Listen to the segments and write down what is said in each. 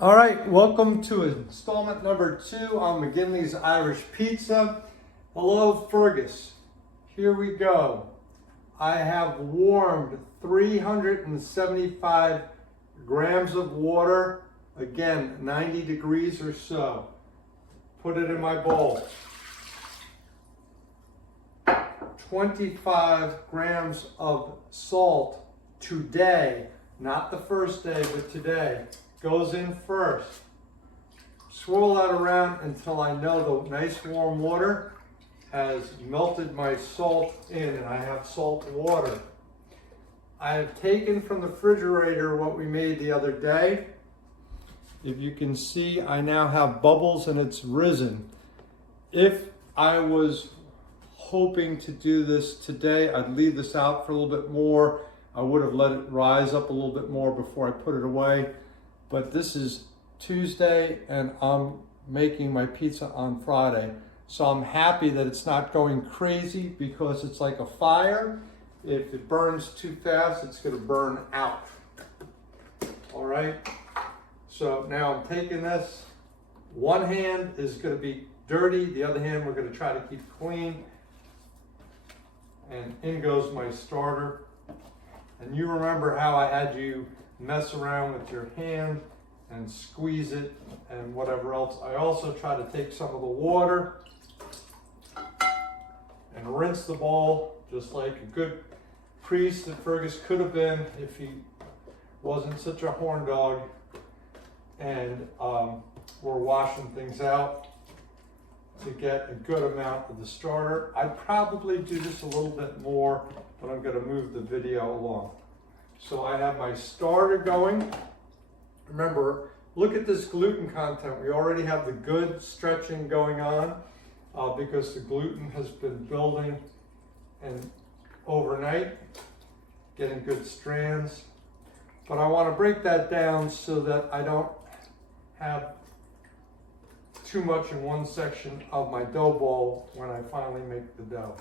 All right, welcome to installment number 2 on McGinley's Irish Pizza. Hello, Fergus. Here we go. I have warmed 375 grams of water, again, 90 degrees or so. Put it in my bowl. 25 grams of salt today, not the first day, but today. Goes in first. Swirl that around until I know the nice warm water has melted my salt in, and I have salt water. I have taken from the refrigerator what we made the other day. If you can see, I now have bubbles and it's risen. If I was hoping to do this today, I'd leave this out for a little bit more. I would have let it rise up a little bit more before I put it away. But this is Tuesday and I'm making my pizza on Friday. So I'm happy that it's not going crazy because it's like a fire. If it burns too fast, it's gonna burn out. All right, so now I'm taking this. One hand is gonna be dirty, the other hand we're gonna try to keep clean. And in goes my starter. And you remember how I had you mess around with your hand and squeeze it and whatever else. I also try to take some of the water and rinse the bowl just like a good priest that Fergus could have been if he wasn't such a horn dog. And we're washing things out to get a good amount of the starter. I'd probably do this a little bit more, but I'm gonna move the video along. So I have my starter going. Remember, look at this gluten content. We already have the good stretching going on because the gluten has been building and overnight, getting good strands. But I want to break that down so that I don't have too much in one section of my dough ball when I finally make the dough.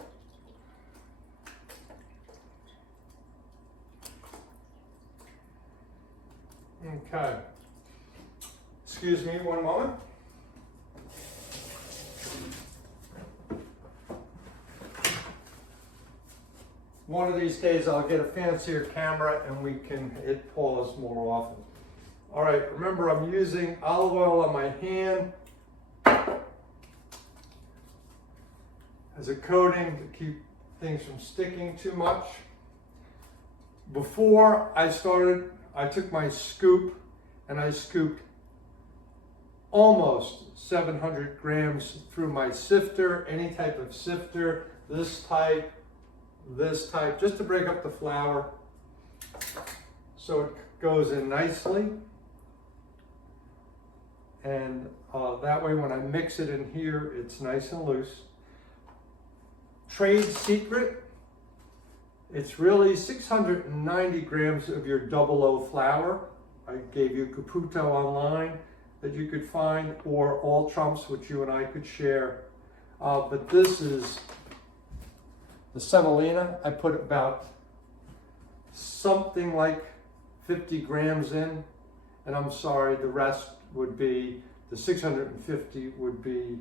Okay, excuse me one moment. One of these days I'll get a fancier camera and we can hit pause more often. All right, remember I'm using olive oil on my hand as a coating to keep things from sticking too much. Before I started, I took my scoop and I scooped almost 700 grams through my sifter, any type of sifter, this type, just to break up the flour so it goes in nicely. And that way when I mix it in here, it's nice and loose. Trade secret. It's really 690 grams of your 00 flour. I gave you Caputo online that you could find, or All Trumps, which you and I could share. But this is the Selmolina. I put about something like 50 grams in, and I'm sorry, the rest would be, the 650 would be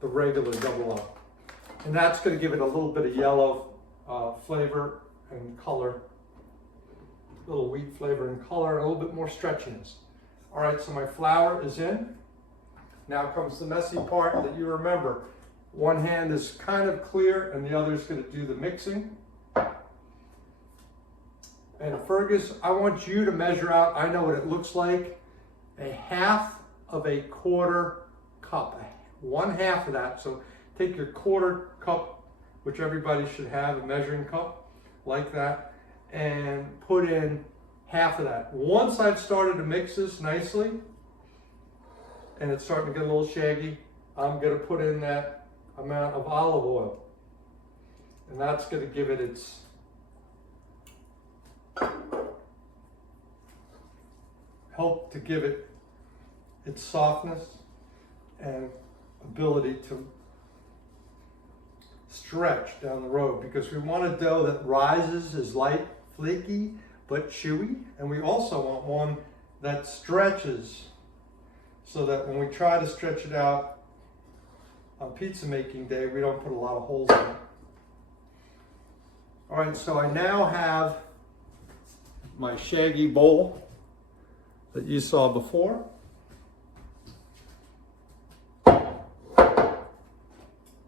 the regular 00. And that's gonna give it a little bit of yellow flavor and color, a little wheat flavor and color, and a little bit more stretchiness. All right, so my flour is in. Now comes the messy part that you remember. One hand is kind of clear and the other is going to do the mixing. And Fergus, I want you to measure out, I know what it looks like, a half of a quarter cup, 1/2 of that. So take your quarter cup, which everybody should have, a measuring cup like that, and put in half of that. Once I've started to mix this nicely, and it's starting to get a little shaggy, I'm gonna put in that amount of olive oil. And that's gonna give it its help to give it its softness and ability to stretch down the road, because we want a dough that rises, is light, flaky, but chewy. And we also want one that stretches so that when we try to stretch it out on pizza making day, we don't put a lot of holes in it. All right, so I now have my shaggy bowl that you saw before.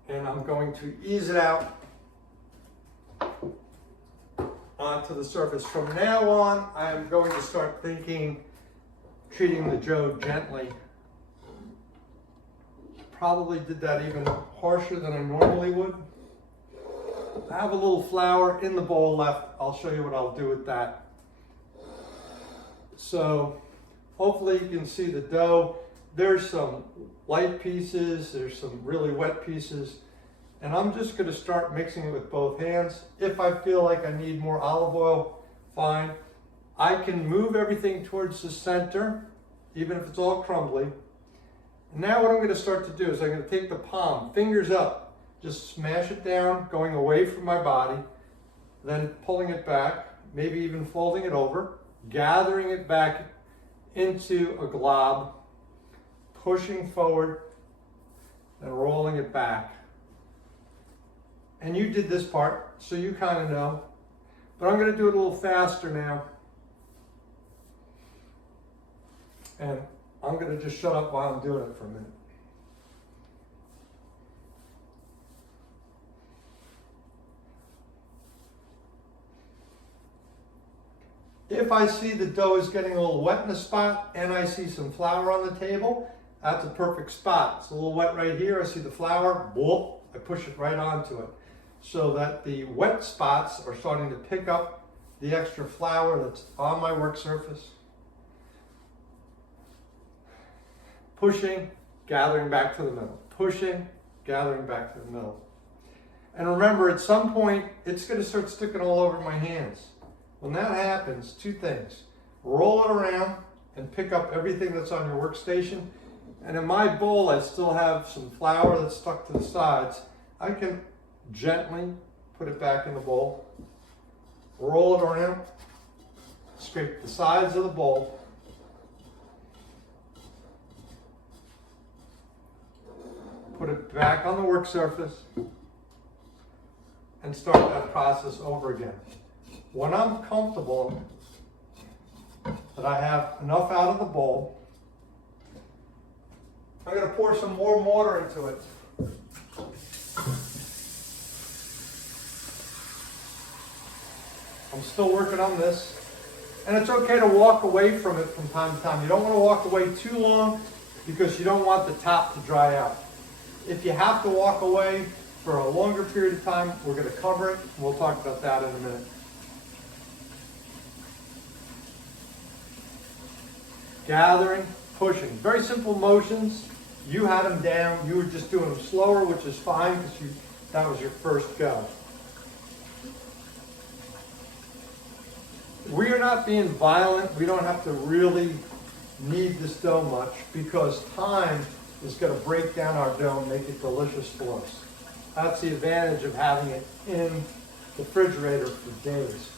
And I'm going to ease it out onto the surface. From now on, I'm going to start treating the dough gently. Probably did that even harsher than I normally would. I have a little flour in the bowl left. I'll show you what I'll do with that. So hopefully you can see the dough. There's some light pieces, there's some really wet pieces, and I'm just going to start mixing it with both hands. If I feel like I need more olive oil, fine. I can move everything towards the center, even if it's all crumbly. And now what I'm going to start to do is I'm going to take the palm, fingers up, just smash it down, going away from my body, then pulling it back, maybe even folding it over, gathering it back into a glob, pushing forward, and rolling it back. And you did this part, so you kind of know. But I'm going to do it a little faster now. And I'm going to just shut up while I'm doing it for a minute. If I see the dough is getting a little wet in a spot and I see some flour on the table, that's a perfect spot. It's a little wet right here. I see the flour, whoop, I push it right onto it so that the wet spots are starting to pick up the extra flour that's on my work surface. Pushing, gathering back to the middle. Pushing, gathering back to the middle. And remember, at some point, it's going to start sticking all over my hands. When that happens, two things. Roll it around and pick up everything that's on your workstation. And in my bowl, I still have some flour that's stuck to the sides. I can gently put it back in the bowl, roll it around, scrape the sides of the bowl, put it back on the work surface, and start that process over again. When I'm comfortable that I have enough out of the bowl, I'm going to pour some more water into it. I'm still working on this. And it's okay to walk away from it from time to time. You don't want to walk away too long because you don't want the top to dry out. If you have to walk away for a longer period of time, we're going to cover it. We'll talk about that in a minute. Gathering, pushing. Very simple motions. You had them down. You were just doing them slower, which is fine because that was your first go. We are not being violent. We don't have to really knead this dough much because time is going to break down our dough and make it delicious for us. That's the advantage of having it in the refrigerator for days.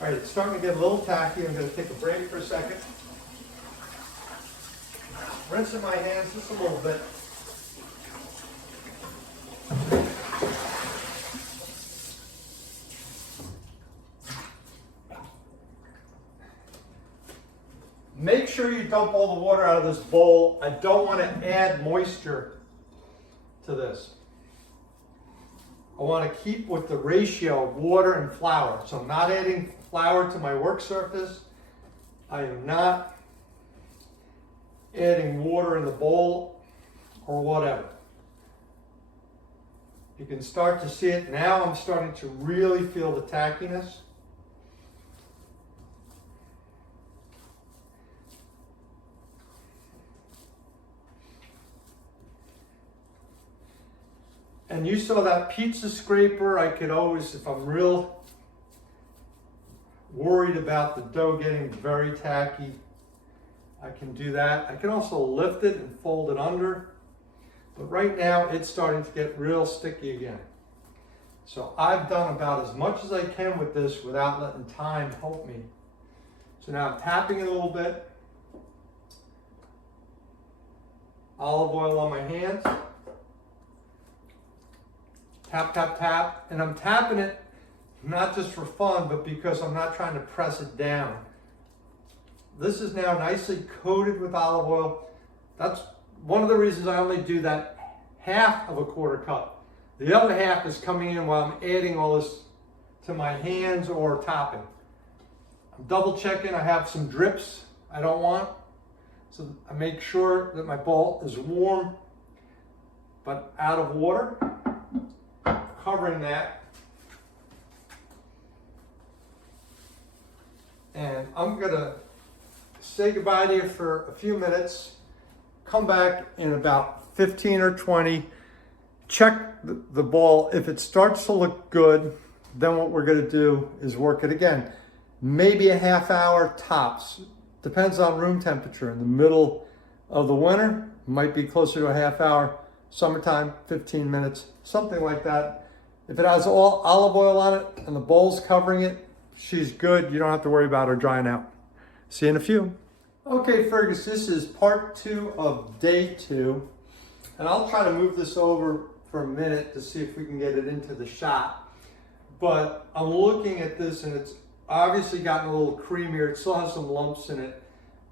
All right, it's starting to get a little tacky. I'm going to take a break for a second. Rinsing my hands just a little bit. Make sure you dump all the water out of this bowl. I don't want to add moisture to this. I want to keep with the ratio of water and flour. So I'm not adding flour to my work surface. I am not adding water in the bowl or whatever. You can start to see it. Now I'm starting to really feel the tackiness. And you saw that pizza scraper. I could always, if I'm real worried about the dough getting very tacky, I can do that. I can also lift it and fold it under. But right now, it's starting to get real sticky again. So I've done about as much as I can with this without letting time help me. So now I'm tapping it a little bit. olive oil on my hands. Tap, tap, tap. And I'm tapping it not just for fun, but because I'm not trying to press it down. This is now nicely coated with olive oil. That's one of the reasons I only do that half of a quarter cup. The other half is coming in while I'm adding all this to my hands or topping. I'm double checking. I have some drips I don't want. So I make sure that my bowl is warm, but out of water, covering that. And I'm gonna say goodbye to you for a few minutes, come back in about 15 or 20, check the bowl. If it starts to look good, then what we're gonna do is work it again. Maybe a half hour tops. Depends on room temperature. In the middle of the winter, might be closer to a half hour. Summertime, 15 minutes, something like that. If it has all olive oil on it and the bowl's covering it, she's good. You don't have to worry about her drying out. See you in a few. Okay, Fergus, this is part 2 of day 2. And I'll try to move this over for a minute to see if we can get it into the shot. But I'm looking at this and it's obviously gotten a little creamier. It still has some lumps in it,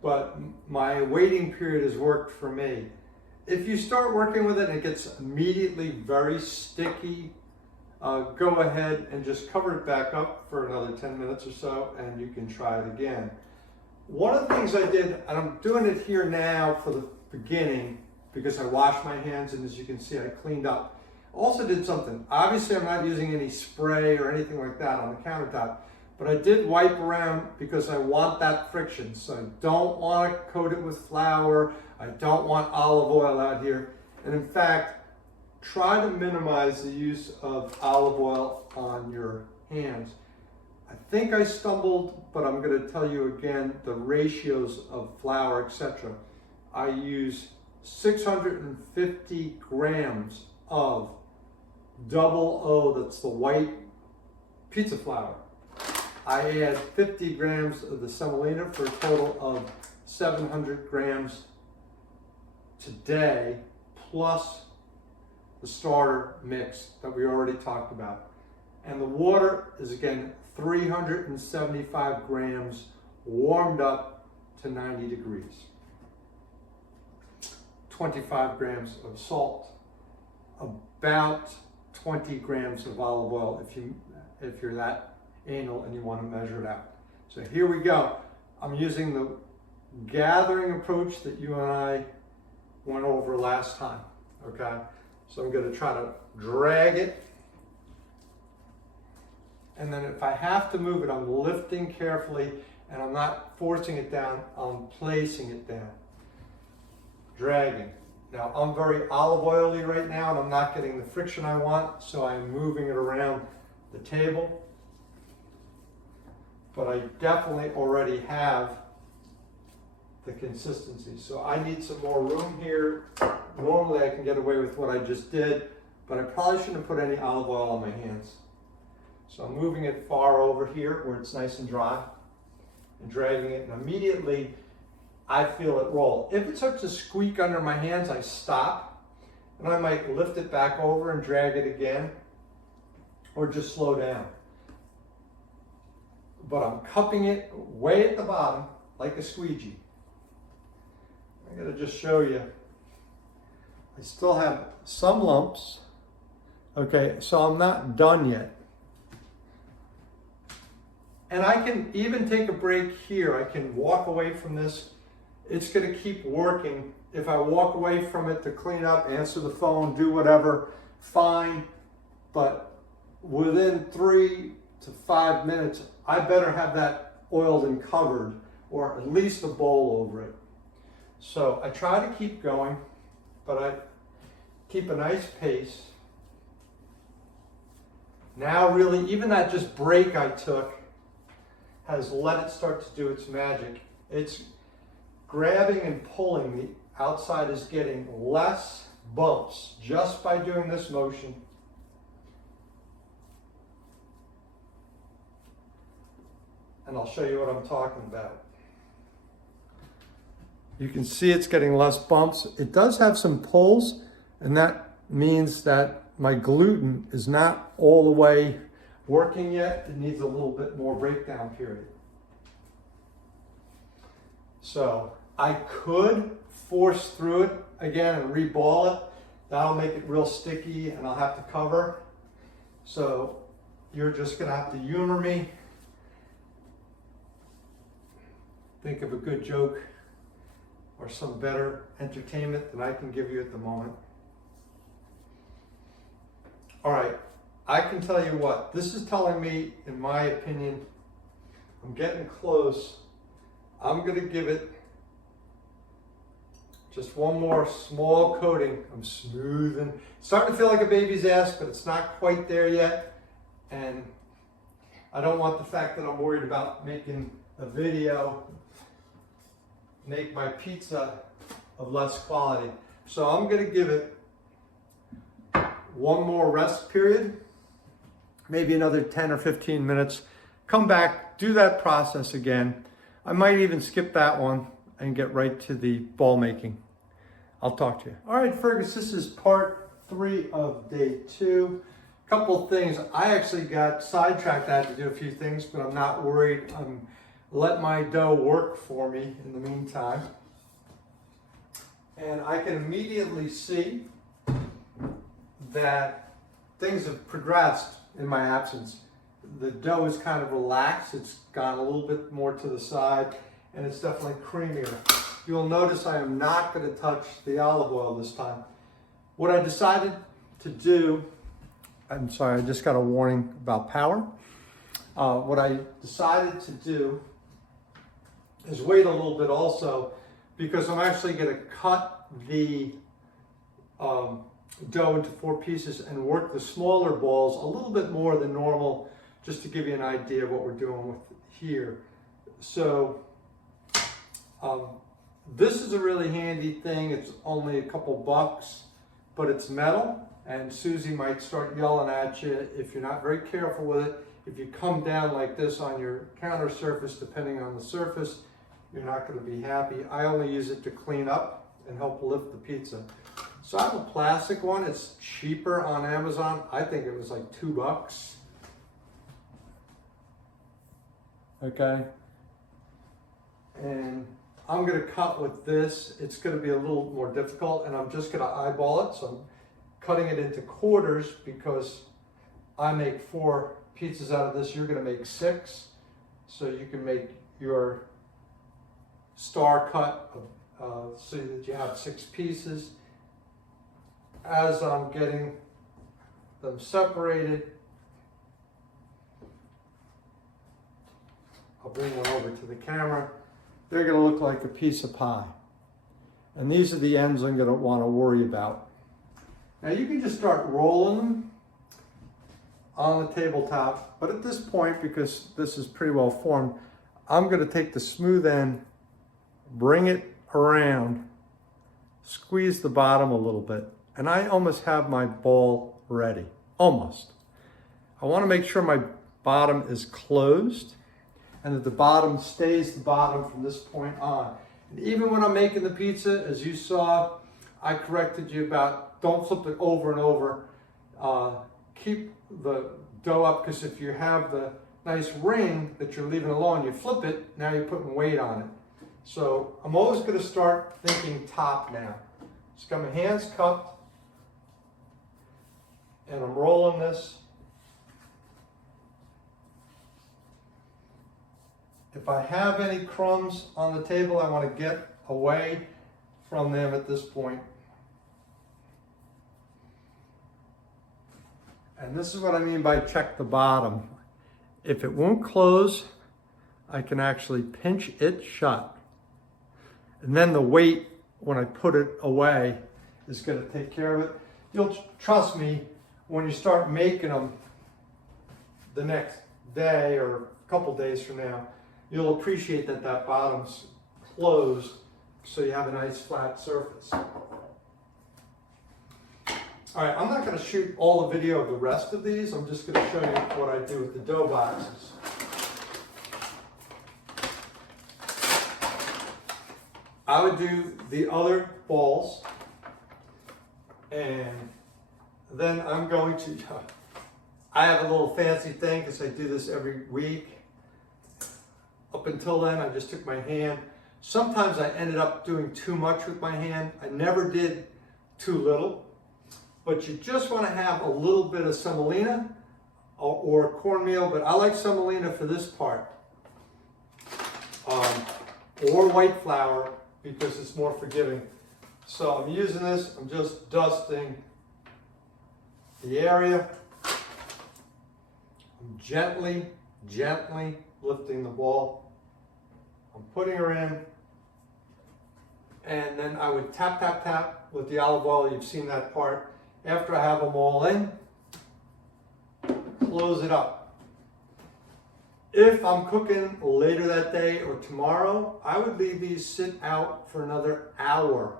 but my waiting period has worked for me. If you start working with it and it gets immediately very sticky, go ahead and just cover it back up for another 10 minutes or so and you can try it again. One of the things I did, and I'm doing it here now for the beginning because I washed my hands and as you can see I cleaned up. Also did something. Obviously I'm not using any spray or anything like that on the countertop, but I did wipe around because I want that friction. So I don't want to coat it with flour. I don't want olive oil out here. And in fact, try to minimize the use of olive oil on your hands. I think I stumbled, but I'm going to tell you again the ratios of flour, etc. I use 650 grams of double O, that's the white pizza flour. I add 50 grams of the Selmolina for a total of 700 grams today, plus the starter mix that we already talked about. And the water is again 375 grams warmed up to 90 degrees. 25 grams of salt, about 20 grams of olive oil if you're that anal and you want to measure it out. So here we go. I'm using the gathering approach that you and I went over last time, okay? So I'm going to try to drag it, and then if I have to move it, I'm lifting carefully and I'm not forcing it down, I'm placing it down. Dragging. Now I'm very olive oily right now and I'm not getting the friction I want, so I'm moving it around the table. But I definitely already have the consistency. So I need some more room here. Normally I can get away with what I just did, but I probably shouldn't have put any olive oil on my hands. So I'm moving it far over here where it's nice and dry and dragging it, and immediately I feel it roll. If it starts to squeak under my hands, I stop and I might lift it back over and drag it again or just slow down. But I'm cupping it way at the bottom like a squeegee. I'm going to just show you. I still have some lumps. Okay, so I'm not done yet. And I can even take a break here. I can walk away from this. It's going to keep working. If I walk away from it to clean up, answer the phone, do whatever, fine. But within 3 to 5 minutes, I better have that oiled and covered, or at least a bowl over it. So I try to keep going, but I keep a nice pace. Now really, even that just break I took has let it start to do its magic. It's grabbing and pulling. The outside is getting less bumps just by doing this motion. And I'll show you what I'm talking about. You can see it's getting less bumps. It does have some pulls, and that means that my gluten is not all the way working yet. It needs a little bit more breakdown period. So I could force through it again and reball it. That'll make it real sticky and I'll have to cover. So you're just gonna have to humor me. Think of a good joke or some better entertainment than I can give you at the moment. All right, I can tell you what, this is telling me, in my opinion, I'm getting close. I'm gonna give it just one more small coating. I'm smoothing. Starting to feel like a baby's ass, but it's not quite there yet. And I don't want the fact that I'm worried about making a video make my pizza of less quality. So I'm gonna give it one more rest period, maybe another 10 or 15 minutes. Come back, do that process again. I might even skip that one and get right to the ball making. I'll talk to you. All right, Fergus, this is part 3 of day 2. Couple of things. I actually got sidetracked. I had to do a few things, but I'm not worried. Let my dough work for me in the meantime. And I can immediately see that things have progressed in my absence. The dough is kind of relaxed. It's gone a little bit more to the side, and it's definitely creamier. You'll notice I am not going to touch the olive oil this time. What I decided to do, I'm sorry, I just got a warning about power. What I decided to do is wait a little bit also, because I'm actually going to cut the dough into 4 pieces and work the smaller balls a little bit more than normal, just to give you an idea of what we're doing with here. So this is a really handy thing. It's only a couple bucks, but it's metal, and Susie might start yelling at you if you're not very careful with it. If you come down like this on your counter surface, depending on the surface, you're not going to be happy. I only use it to clean up and help lift the pizza. So I have a plastic one. It's cheaper on Amazon. I think it was like $2. Okay. And I'm going to cut with this. It's going to be a little more difficult, and I'm just going to eyeball it. So I'm cutting it into quarters because I make 4 pizzas out of this. You're going to make 6. So you can make your star cut so that you have 6 pieces. As I'm getting them separated, I'll bring one over to the camera. They're going to look like a piece of pie. And these are the ends I'm going to want to worry about. Now you can just start rolling them on the tabletop, but at this point, because this is pretty well formed, I'm going to take the smooth end, bring it around, squeeze the bottom a little bit, and I almost have my ball ready. Almost. I want to make sure my bottom is closed and that the bottom stays the bottom from this point on. And even when I'm making the pizza, as you saw, I corrected you about don't flip it over and over. Keep the dough up, because if you have the nice ring that you're leaving alone, you flip it, now you're putting weight on it. So I'm always going to start thinking top now. Just got my hands cupped, and I'm rolling this. If I have any crumbs on the table, I want to get away from them at this point. And this is what I mean by check the bottom. If it won't close, I can actually pinch it shut. And then the weight, when I put it away, is going to take care of it. You'll trust me, when you start making them the next day or a couple days from now, you'll appreciate that that bottom's closed, so you have a nice flat surface. All right, I'm not going to shoot all the video of the rest of these. I'm just going to show you what I do with the dough boxes. I would do the other balls, and then I'm going to, I have a little fancy thing because I do this every week. Up until then, I just took my hand. Sometimes I ended up doing too much with my hand. I never did too little, but you just want to have a little bit of semolina or cornmeal, but I like semolina for this part, or white flour because it's more forgiving. So I'm using this, I'm just dusting the area. I'm gently lifting the ball. I'm putting her in, and then I would tap, tap, tap with the olive oil. You've seen that part. After I have them all in, close it up. If I'm cooking later that day or tomorrow, I would leave these sit out for another hour.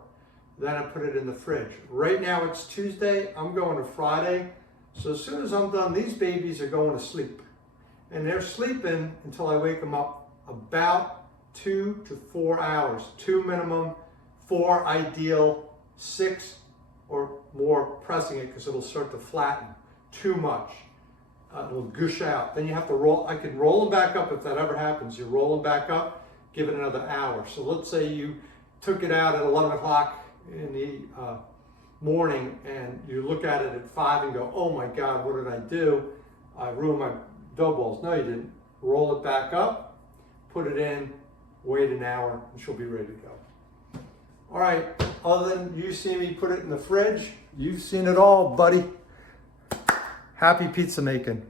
Then I put it in the fridge. Right now it's Tuesday, I'm going to Friday. So as soon as I'm done, these babies are going to sleep. And they're sleeping until I wake them up about 2 to 4 hours. 2 minimum, 4 ideal, 6 or more pressing it because it'll start to flatten. Too much. It'll gush out. Then you have to roll. I can roll them back up if that ever happens. You roll them back up, give it another hour. So let's say you took it out at 11 o'clock in the morning and you look at it at 5 and go, oh my God, what did I do? I ruined my dough balls. No, you didn't. Roll it back up, put it in, wait an hour, and she'll be ready to go. All right, other than you see me put it in the fridge, you've seen it all, buddy. Happy pizza making.